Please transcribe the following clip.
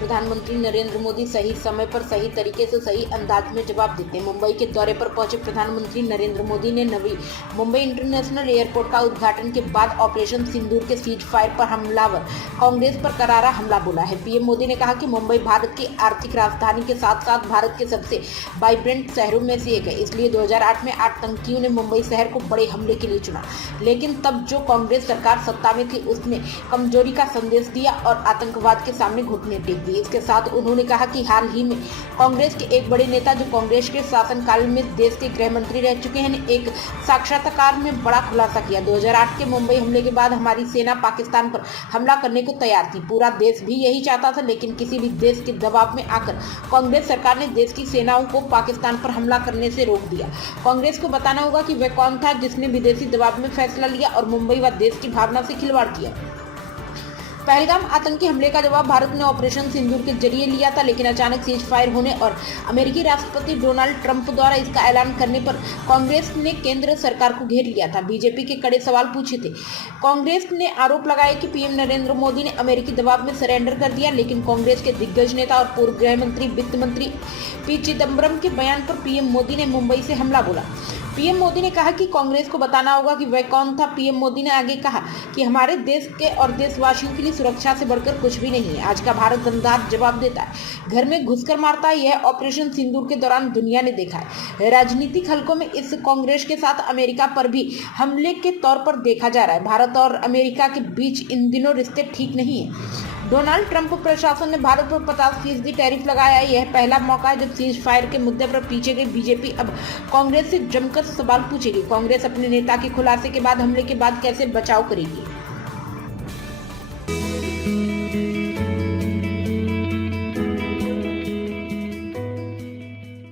प्रधानमंत्री नरेंद्र मोदी सही समय पर सही तरीके से सही अंदाज में जवाब देते हैं। मुंबई के दौरे पर पहुंचे प्रधानमंत्री नरेंद्र मोदी ने नवी मुंबई इंटरनेशनल एयरपोर्ट का उद्घाटन के बाद ऑपरेशन सिंदूर के सीज फायर पर हमलावर कांग्रेस पर करारा हमला बोला है। पीएम मोदी ने कहा कि मुंबई भारत की आर्थिक राजधानी के साथ साथ भारत के सबसे वाइब्रेंट शहरों में से एक है, इसलिए 2008 में आतंकियों ने मुंबई शहर को बड़े हमले के लिए चुना। लेकिन तब जो कांग्रेस सरकार सत्ता में थी उसने कमजोरी का संदेश दिया और आतंकवाद के सामने घुटने टेक दिए। इसके साथ उन्होंने कहा कि हाल ही में कांग्रेस के एक बड़े नेता जो कांग्रेस के शासनकाल में देश के गृह मंत्री रह चुके हैं ने एक साक्षात्कार में बड़ा खुलासा किया। 2008 के मुंबई हमले के बाद हमारी सेना पाकिस्तान पर हमला करने को तैयार थी। पूरा देश भी यही चाहता था, लेकिन किसी भी देश के दबाव में आकर कांग्रेस सरकार ने देश की सेनाओं को पाकिस्तान पर हमला करने से रोक दिया। कांग्रेस को बताना होगा कि वह कौन था जिसने विदेशी दबाव में फैसला लिया और मुंबई व देश की भावना से खिलवाड़ किया। पहलगाम आतंकी हमले का जवाब भारत ने ऑपरेशन सिंदूर के जरिए लिया था, लेकिन अचानक सीज फायर होने और अमेरिकी राष्ट्रपति डोनाल्ड ट्रंप द्वारा इसका ऐलान करने पर कांग्रेस ने केंद्र सरकार को घेर लिया था। बीजेपी के कड़े सवाल पूछे थे। कांग्रेस ने आरोप लगाया कि पीएम नरेंद्र मोदी ने अमेरिकी दबाव में सरेंडर कर दिया, लेकिन कांग्रेस के दिग्गज नेता और पूर्व गृह मंत्री वित्त मंत्री पी चिदम्बरम के बयान पर पीएम मोदी ने मुंबई से हमला बोला। पीएम मोदी ने कहा कि कांग्रेस को बताना होगा कि वह कौन था। पीएम मोदी ने आगे कहा कि हमारे देश के और देशवासियों के लिए सुरक्षा से बढ़कर कुछ भी नहीं है। आज का भारत दमदार जवाब देता है, घर में घुसकर मारता है। यह ऑपरेशन सिंदूर के दौरान दुनिया ने देखा है। राजनीतिक हलकों में इस कांग्रेस के साथ अमेरिका पर भी हमले के तौर पर देखा जा रहा है। भारत और अमेरिका के बीच इन दिनों रिश्ते ठीक नहीं है। डोनाल्ड ट्रंप प्रशासन ने भारत पर 50% टैरिफ लगाया है। यह पहला मौका है जब सीज फायर के मुद्दे पर पीछे गई बीजेपी अब कांग्रेस से जमकर सवाल पूछेगी। कांग्रेस अपने नेता के खुलासे के बाद हमले के बाद कैसे बचाव करेगी।